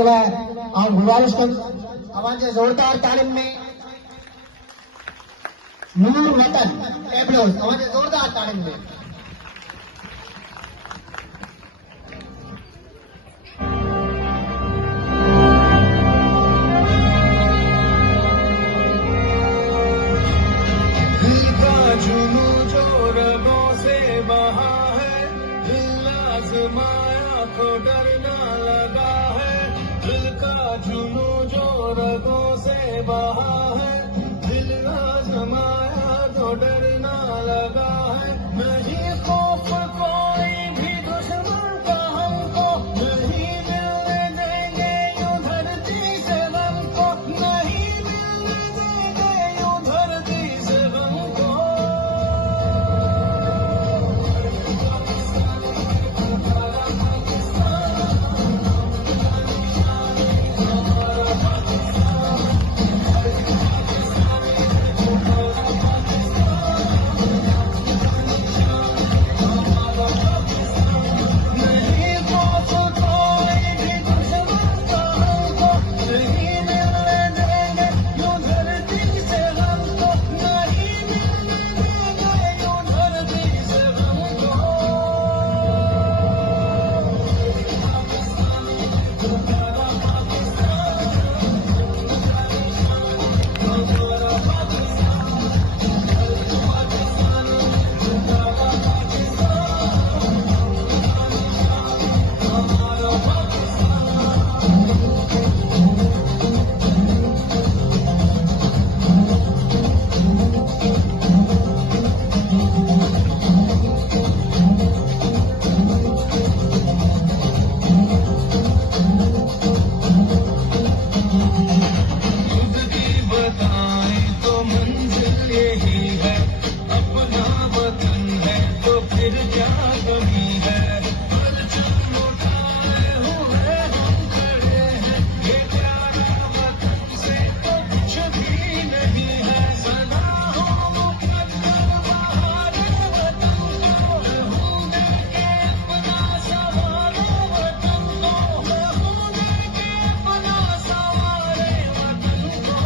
तुला और गुजारिश कर आवाज़ जोरदार तालीम में नूर वतन एब्लोस आवाज़ जोरदार तालीम में दिल का जुनू जो रगों से बहा है, दिल आजमाया तो डरना लगा है। दिल का जुनू जो रगों से बहा है, दिल आजमाया तो डरना लगा है। नहीं खौफ कोई भी दुश्मन का हमको, नहीं मिलने देंगे यूं धरती से हमको, नहीं मिलने देंगे यूं धरती से हमको। नहीं खौफ कोई भी दुश्मन का हमको, नहीं मिलने देंगे यूं धरती से हमको, नहीं मिलने देंगे यूं धरती से हमको। खुद की बताएं तो मंजिल यही है, अपना वतन है तो फिर क्या कमी है। परचम उठाए हुए हम खड़े हैं, ये प्यारा वतन से तो कुछ भी नहीं है। सदा हो मुकद्दर बहार वतन को, रहूं देके अपना सवारे वतन को, रहूं देके अपना सवारे वतन को।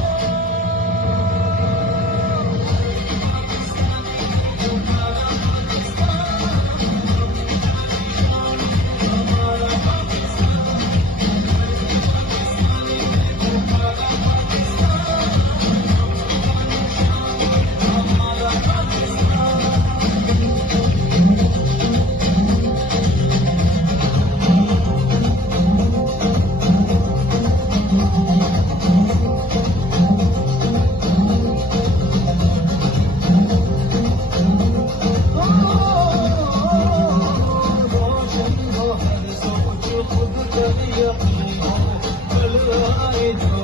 रोशन हो हर सोच खुद कर यकीन हो, कल आए जो